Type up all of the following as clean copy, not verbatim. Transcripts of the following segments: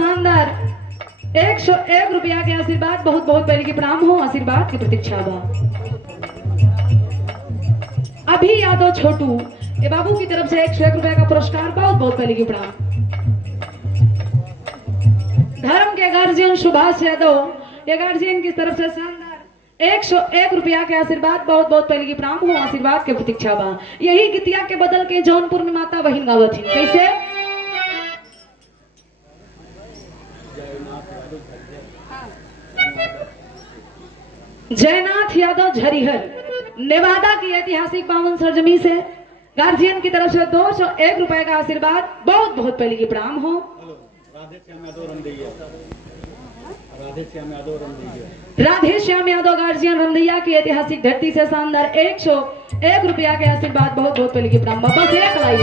शानदार 101 रुपया के आशीर्वाद बहुत बहुत पहले की प्रणाम हो, आशीर्वाद की प्रतीक्षा बा। अभी यादव छोटू ये बाबू की तरफ से 101 रुपया का पुरस्कार बहुत बहुत पहले की प्रणाम। धर्म के गार्जियन सुभाष यादव ये गार्जियन की तरफ से शानदार 101 रुपया के आशीर्वाद बहुत बहुत पहले की प्रणाम हो, आशीर्वाद के प्रतीक्षा बा। यही गीतिया के बदल के जौनपुर में माता बहन गावत थी कैसे जयनाथ यादव झरिहर नेवादा की ऐतिहासिक पावन सरजमी से गार्जियन की तरफ से 201 रुपए का आशीर्वाद बहुत बहुत पहले की प्रणाम हो। राधे श्याम यादव गार्जियन रमदैया की ऐतिहासिक धरती से शानदार 101 रुपया के आशीर्वाद बहुत बहुत पहले की प्रणाम। बस एक लाइन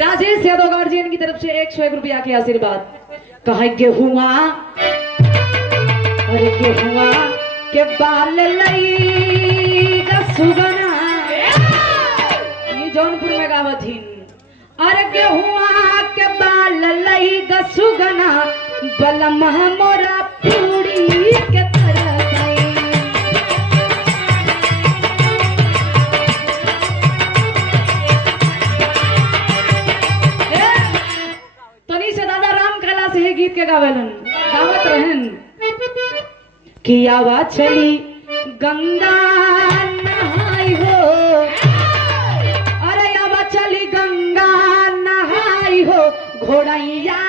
राजेश यादव गार्जियन की तरफ से 101 रुपया के आशीर्वाद। कहा गेहुआ अरे गेहुआ के बाल लई सुगना ये जौनपुर में गावत ही। अरे गेहुआ के बाल लई सुगना बलम मोरा पूरी के तरह गीत के गावेलन गावत रहन कि आवा चली गंगा नहाई हो। अरे आवा चली गंगा नहाई हो घोड़ैया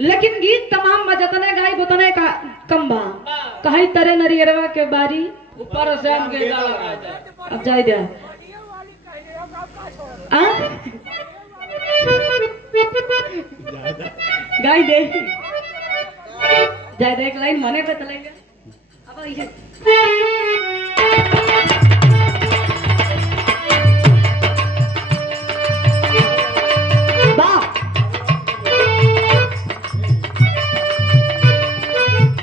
लेकिन गीत तमाम बजतने गाई बुतने का कम्बा कहीं तरे नरियरवा के बारी ऊपर से हम के अब जाई दे गाई दे जाए एक लाइन मने पे चलेंगे अब ये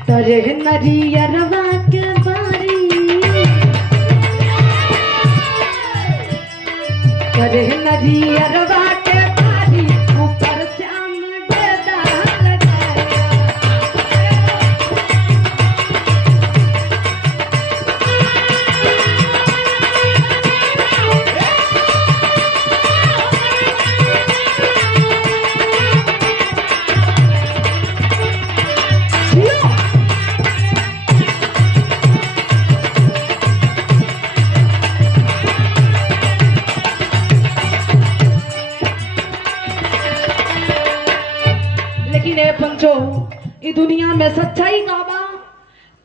तरे नरियरवा के बारी तरे नरियरवा के बारी ऊपर श्याम गेदा इस दुनिया में सच्चाई का बा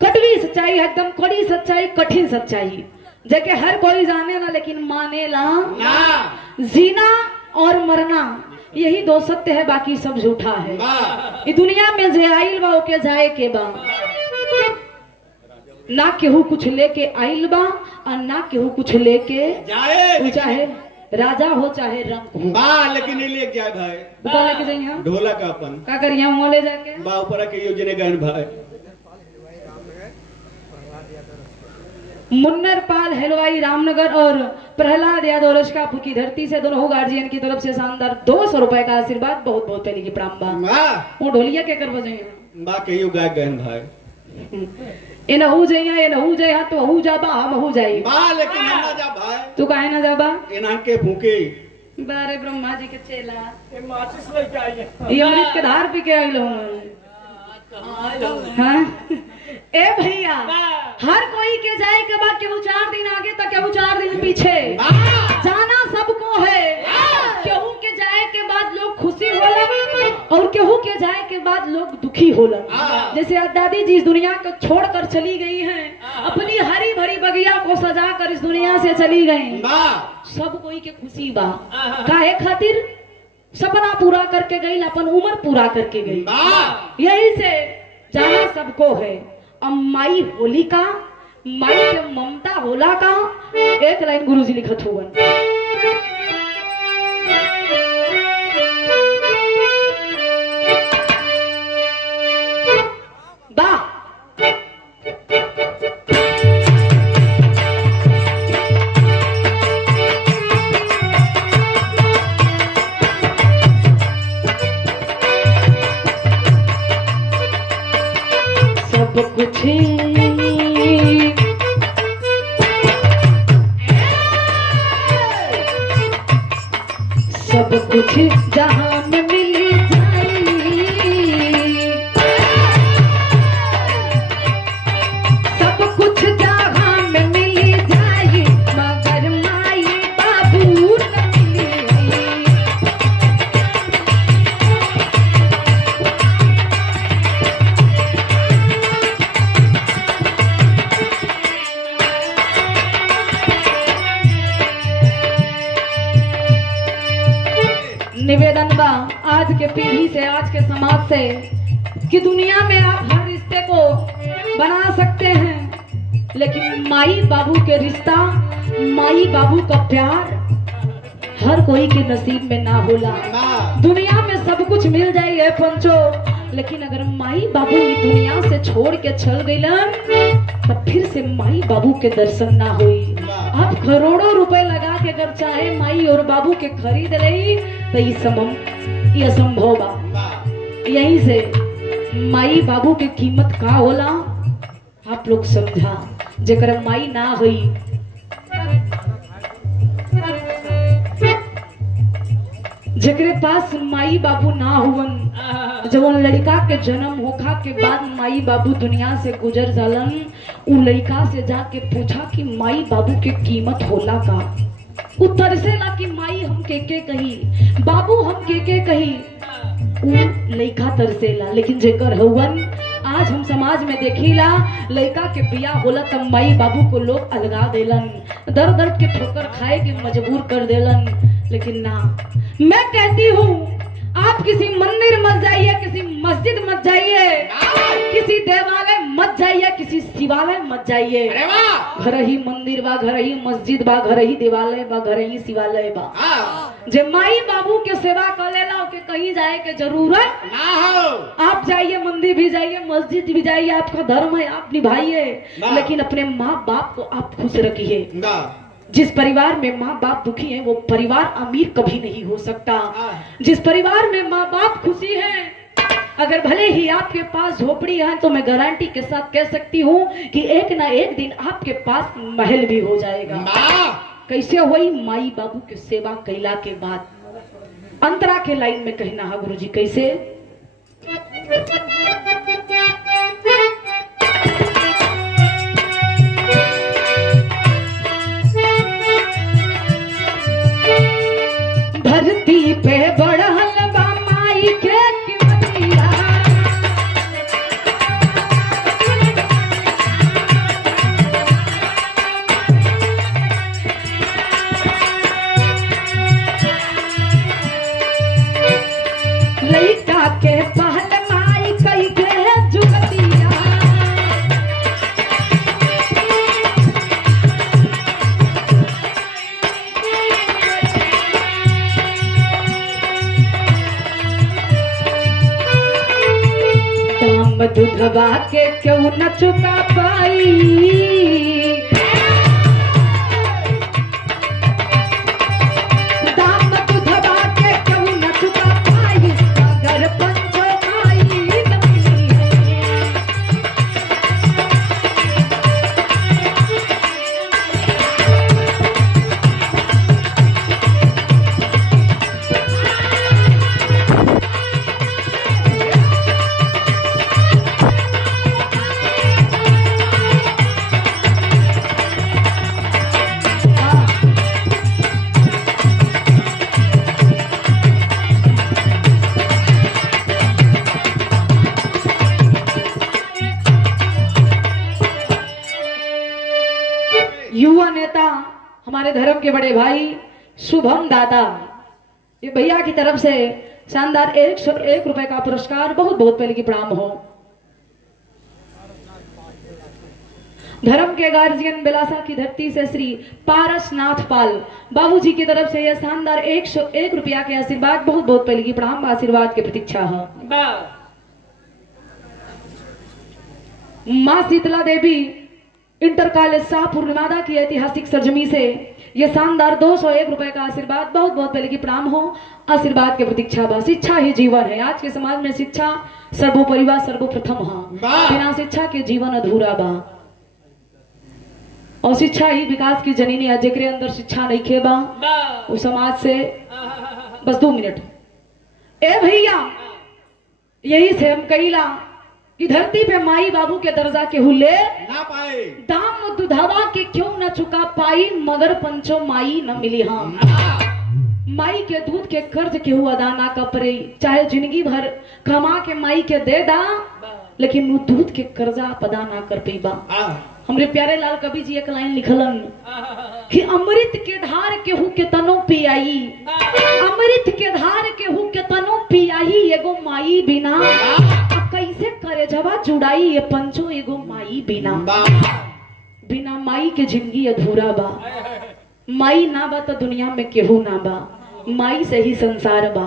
कड़वी सच्चाई एकदम कड़ी सच्चाई कठिन सच्चाई जेके हर कोई जाने ना लेकिन माने ला ना। जीना और मरना यही दो सत्य है, बाकी सब झूठा है। इस दुनिया में जे आइल बा ओके जाए के बा ना केहू कुछ लेके आइल बा और ना केहू कुछ लेके जाए, चाहे राजा हो चाहे रंग हो बा लेकिन नहीं लेके जाए भाई बता लेके जाइए ढोला का अपन का करिए वहां ले जाके बा ऊपर के योजने गए भाई। मुन्नर पाल हलवाई रामनगर और प्रहलाद यादव रशकापुर की धरती से दोनों गार्जियन की तरफ से शानदार 200 रुपए का आशीर्वाद बहुत बहुत पहले की प्राम बा। वो ढोलिया के कर बजाइए बा के गाय गहन भाई ए नहू जइया ए नहू जइया तो हू जाबा हम हू जाई बा लेकिन हम ना जा भाई तू काहे ना जाबा एना के भूखे बारे ब्रह्मा जी के चेला ए माचिस लेके आई ये अमृत के धार पी के आइल हूं हां ए भैया हर कोई के जाए के बाद केहू 4 दिन आगे तो केहू 4 दिन पीछे जाना सबको है। केहू के जाए के बाद लोग खुशी होला और केहू के जाए के बाद लोग दुखी होला। जैसे दादी जी इस दुनिया को छोड़कर चली गई हैं, अपनी हरी भरी बगिया को सजा कर इस दुनिया से चली गई। सब कोई के खुशी बा काहे खातिर सपना पूरा करके गई, अपन उम्र पूरा करके गई। यही से जाना सबको है। अब माई होलिका माई के ममता होला का एक लाइन गुरुजी लिखत हुआ सब कुछ जहां में मिल जाई, सब कुछ जहां में मिल जाई, मगर माई बाबू न मिली। निवेदन बा आज के पीढ़ी से, आज के समाज से कि दुनिया में आप हर रिश्ते को बना सकते हैं, लेकिन माई बाबू के रिश्ता, माई बाबू का प्यार हर कोई के नसीब में ना होला। दुनिया में सब कुछ मिल जाए पंचो, लेकिन अगर माई बाबू ई दुनिया से छोड़ के चल गईलन तब फिर से माई बाबू के दर्शन ना हुई। आप करोड़ों रुपए लगा के अगर चाहे माई और बाबू के खरीद रही तो ये असंभव बा। यहीं से माई बाबू के कीमत का होला आप लोग समझा। जेकर माई ना हुई, जेकरे पास माई बाबू ना हुवन, जब उन लड़का के जन्म होखा के बाद माई बाबू दुनिया से गुजर जालन, उ लड़का से जाके पूछा कि माई बाबू के कीमत होला का। उ तरसेला कि माई हम के कही, बाबू हम के कही। उ लड़का तरसेला, लेकिन जेकर हुवन आज हम समाज में देखीला, लड़का के बियाह होला तब माई बाबू को लोग अलगा देलन, दर्द दर्द के ठोकर खाए के मजबूर कर देलन। लेकिन ना, मैं कहती हूँ आप किसी मंदिर मत जाइए, किसी मस्जिद मत जाइए, किसी देवालय मत जाइए, किसी शिवालय मत जाइए। घर ही मंदिर बा, घर ही मस्जिद बा, घर ही देवालय बा, घर ही शिवालय बा। जे माई बाबू के सेवा कर लेला के कहीं जाए के जरूरत ना हो। आप जाइए, मंदिर भी जाइए, मस्जिद भी जाइए, आपका धर्म है, आप निभाइए, लेकिन अपने माँ बाप को आप खुश रखिए। जिस परिवार में माँ बाप दुखी हैं वो परिवार अमीर कभी नहीं हो सकता। जिस परिवार में माँ बाप खुशी हैं, अगर भले ही आपके पास झोपड़ी है तो मैं गारंटी के साथ कह सकती हूँ कि एक ना एक दिन आपके पास महल भी हो जाएगा। कैसे हुई? माई बाबू की सेवा कैला के बाद। अंतरा के लाइन में कहना है गुरुजी कैसे? धरती पे बढ़ल बा माई के कीमतिया, लइका के पहल माई कई के जुगतिया। दूधवा के क्यों न चुका पाई, दाम दूधवा के क्यों न चुका पाई, अगर पंचो माई न मिली। युवा नेता हमारे धर्म के बड़े भाई शुभम दादा, ये भैया की तरफ से शानदार 101 रुपए का पुरस्कार, बहुत बहुत पहले की प्रणाम हो। धर्म के गार्जियन बिलासा की धरती से श्री पारसनाथ पाल बाबूजी की तरफ से यह शानदार 101 रुपया के आशीर्वाद, बहुत बहुत पहले की प्रणाम, आशीर्वाद की प्रतीक्षा है। माँ शीतला देवी इंटर कॉलेज शाहपुर नवादा की ऐतिहासिक सरजमी से यह शानदार 201 रुपए का आशीर्वाद, बहुत बहुत पहले की प्रणाम हो, आशीर्वाद की प्रतीक्षा बा। शिक्षा ही जीवन है। आज के समाज में शिक्षा सर्वोपरि व सर्वप्रथम है। बिना शिक्षा के जीवन अधूरा बा, और शिक्षा ही विकास की जननी है। जेकरे अंदर शिक्षा नहीं खेबा वो समाज से बस 2 मिनट। ए भैया यही से हम कहिला कि धरती पे माई बाबू के दर्जा के हुले ना पाए, दाम दुधावा के क्यों न चुका पाई, मगर पंचो माई न मिली हम। माई के दूध के कर्ज केहू अदा ना करे, चाहे जिंदगी भर कमा के माई के दे दा, लेकिन वो दूध के कर्जा अदा ना कर पेबा। हमरे प्यारे लाल कवि जी एक लाइन लिखलन कि अमृत के धार केहू के तनो पियाई, अमृत के धार केहू के तनो पियाई, एगो माई बिना कैसे करे जवा जुड़ाई, ये पंचो एगो माई बिना। बिना माई के जिंदगी अधूरा बा, माई ना बा तो दुनिया में केहू ना बा, माई से ही संसार बा।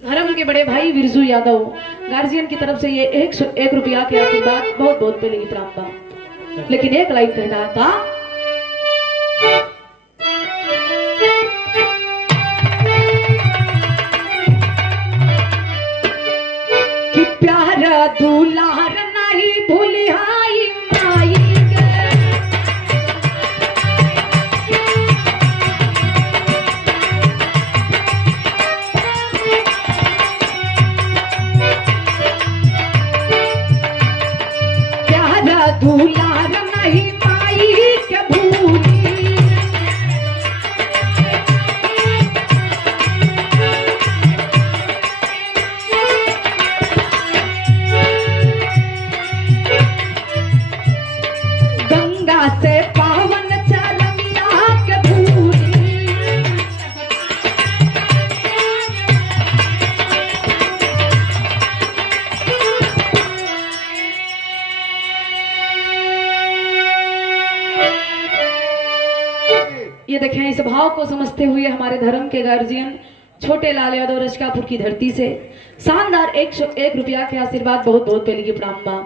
धर्म के बड़े भाई बिरजू यादव गार्जियन की तरफ से ये 101 रुपया के आशीर्वाद बहुत बहुत पहले की प्रणाम बा। लेकिन एक लाइन कहना था कि प्यारा दुलार नहीं भूलिहाई माई के, प्यारा दुलार नहीं माई के भूली। गंगा से पावन चरनिया के भूली, ये देखें इस भाव को समझते हुए हमारे धर्म के गार्जियन छोटे लाल यादव रजकापुर की धरती से शानदार 101 रुपया के आशीर्वाद बहुत बहुत पहले की प्रणाम बा।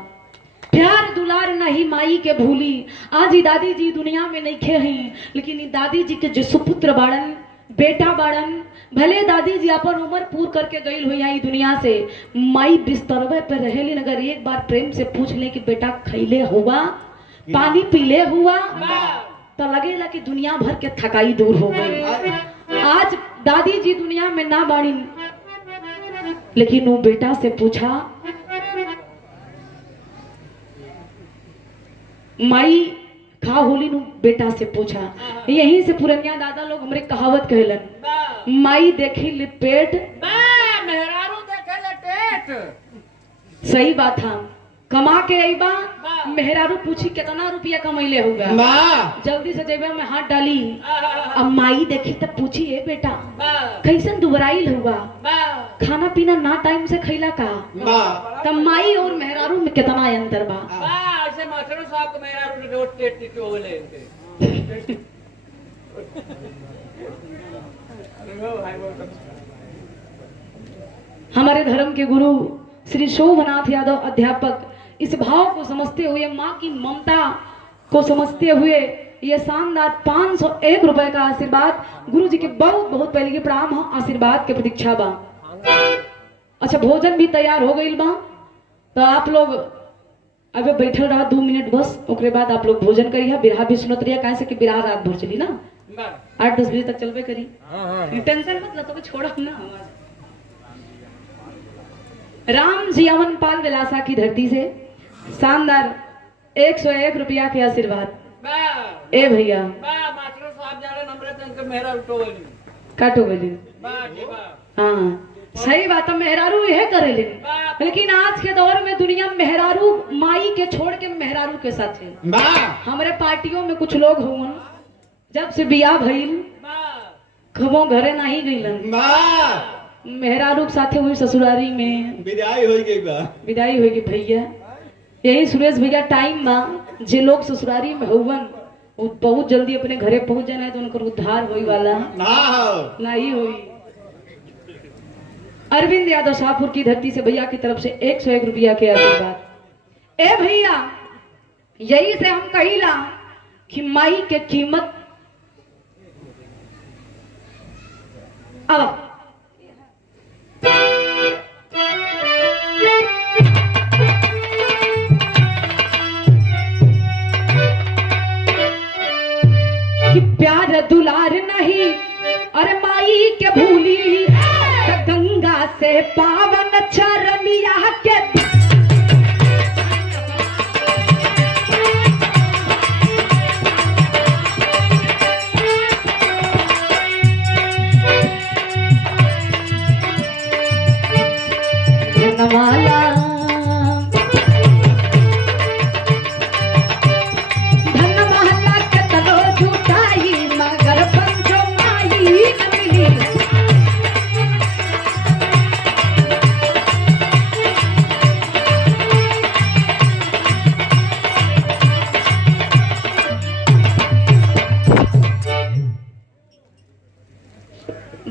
प्यार दुलार नहीं माई के भूली, आज ही दादी जी दुनिया में नहीं खे ही, लेकिन दादी जी के जो सुपुत्र बाड़न बेटा बाड़न, भले दादी जी अपन उम्र पूर करके गई हुई आई दुनिया से, माई बिस्तरवे पे रहेली, अगर एक बार प्रेम से पूछ ले कि बेटा खैले हुआ, पानी पीले हुआ, तो लगेला कि दुनिया भर के थकाई दूर हो गई। आज दादी जी दुनिया में ना बाड़ी, लेकिन वो बेटा से पूछा, माई खा होली नु बेटा से पूछा। यहीं से पुरनिया दादा लोग हमरे कहावत कहलन, माई देखी लिपेट मेहरारू देखे लटेट। सही बात था, कमा के अइबा मेहरारू पूछी कितना रुपया कमैले होगा, जल्दी से जेबा में हाथ डाली, अब माई देखी तब पूछी ए बेटा कैसन दुबराइल हुआ, खाना पीना ना टाइम से खैला का, तब माई और मेहरारू में कितना अंतर बा। ऐसे मास्टर साहब को मेहरारू रोट टेट के बोले हमारे धर्म के गुरु श्री शोभनाथ यादव अध्यापक इस भाव को समझते हुए, माँ की ममता को समझते हुए, ये शानदार 501 रुपए का आशीर्वाद गुरु जी के बहुत बहुत पहले के प्रणाम हो, आशीर्वाद के प्रतीक्षा बा। अच्छा भोजन भी तैयार हो गई बा, तो आप लोग अबे बैठल रहा 2 मिनट बस, ओकरे बाद आप लोग भोजन करिए। बिरहा भी सुनत रहिए, काहे से कि बिरहा रात भर चली ना, 8-10 बजे तक चलबे करी, टेंशन मत लो, तो छोड़ा ना। राम जियावन पाल विलासा की धरती से शानदार 101 रुपया के आशीर्वाद। ए भैया काटो बोली, हाँ सही बात है, मेहरारू यह करे, लेकिन आज के दौर में दुनिया में मेहरारू माई के छोड़ के मेहरारू के साथ है। हमारे पार्टियों में कुछ लोग हुए जब से बियाह भइल खबो घरे नहीं गईलन, मेहरारू के साथे हुई ससुरारी में विदाई हो गई भैया। यही सुरेश भैया टाइम बा, जे लोग ससुरारी में हुवन वो बहुत जल्दी अपने घरे पहुंच जाना है, तो उनका उद्धार होई वाला नहीं हुई। अरविंद यादव शाहपुर की धरती से भैया की तरफ से 101 रुपया के आशीर्वाद। ए भैया यही से हम कहिला कि माई के कीमत अब कि प्यार दुलार नहीं, अरे माई माई के भूली गंगा से पावन चरनिया के धनवाला धनवाला के तलो झूठाई मगर पंचो माई मिली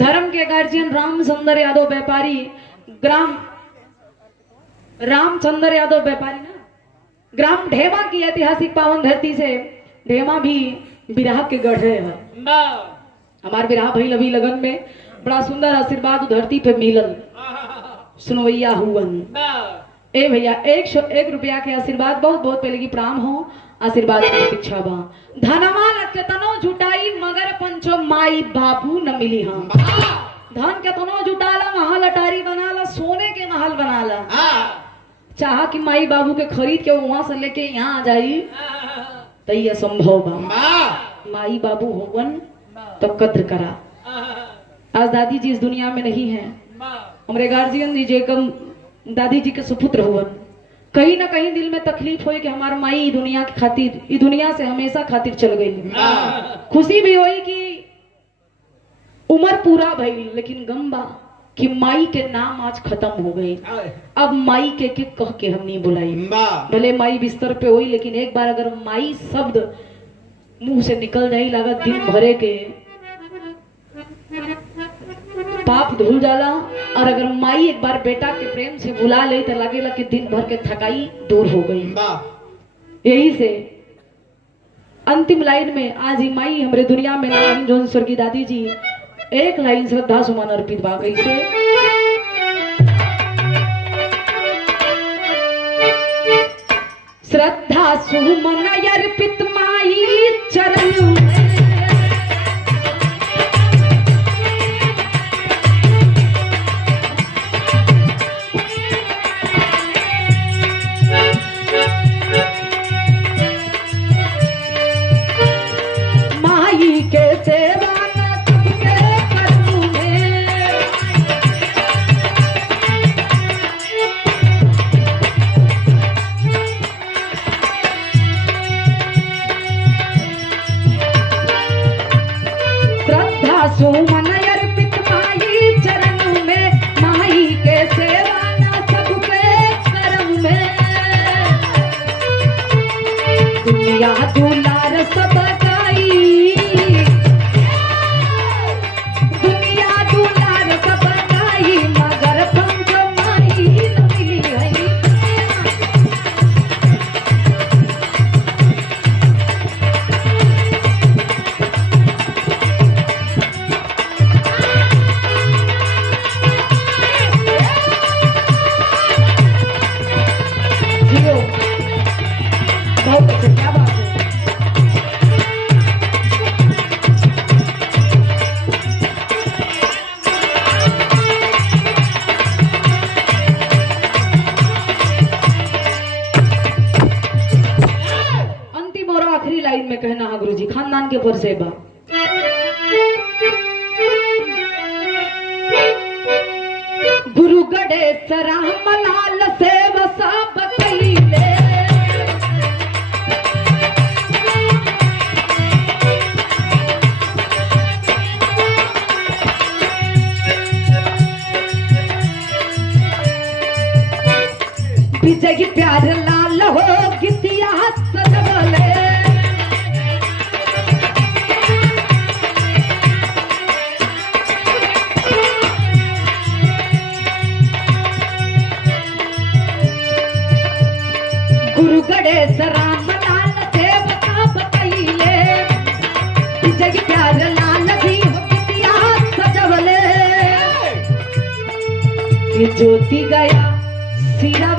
धर्म के गार्जियन रामचंद्र यादव व्यापारी ग्राम रामचंद्र यादव व्यापारी ना ग्राम ढेमा की ऐतिहासिक पावन धरती से ढेमा भी बिरहा के गढ़े है। हमार बिरहा भइल अभी लगन में बड़ा सुंदर आशीर्वाद धरती पे मिलल सुनवैया हुवन। ए भैया 101 रुपया के आशीर्वाद बहुत बहुत पहले की प्रणाम हो आशीर्वाद की प्रतीक्षा बा। धनवा केतनो जुटाई मगर पंचो माई बाबू न मिली हम। धन केतनो जुटाला महल अटारी बनाला सोने के महल बनाला चाह कि माई बाबू के खरीद के वहां से लेके यहाँ आ जाई तो ये संभव बा। माई बाबू होवन तो कद्र करा। आज दादी जी इस दुनिया में नहीं है हमारे गार्जियन जी जेकम दादी जी के सुपुत्र हुवन। कहीं ना कहीं दिल में तकलीफ हुई कि हमार माई दुनिया की खातिर इस दुनिया से हमेशा खातिर चल गई। खुशी भी हुई कि उम्र पूरा भई लेकिन गम बा कि माई के नाम आज खत्म हो गई। अब माई के कह के हम नहीं बुलाई भले माई बिस्तर पे हुई लेकिन एक बार अगर माई शब्द मुंह से निकल जाए लगा दिन भरे के पाप धुल जाला। और अगर माई एक बार बेटा के प्रेम से बुला ले तो लगेला कि दिन भर के थकाई दूर हो गई। यही से अंतिम लाइन में आज ही माई हमारे दुनिया में नारायण जोन स्वर्गीय दादी जी एक लाइन श्रद्धा सुमन अर्पित बा कैसे। श्रद्धा सुमन अर्पित माई चरण माई के सेवा सुमन अर्पित माई चरण में माई के सेवा ना सबके करम में दुनिया दुलार सब गाई दुनिया दुलार सब गाई मगर पंच माई न मिली है। बहुत अच्छे क्या बात है। अंतिम और आखिरी लाइन में कहना है गुरुजी खानदान के ऊपर से बा। गुरु गणेश राम लाल सेव सब कैले विजय प्यार लाल हो गितिया सजवले गुरु गणेश राम लाल देव सब कैले विजय प्यार लाल भी हो गितिया सजवले कि ज्योति गया सिरा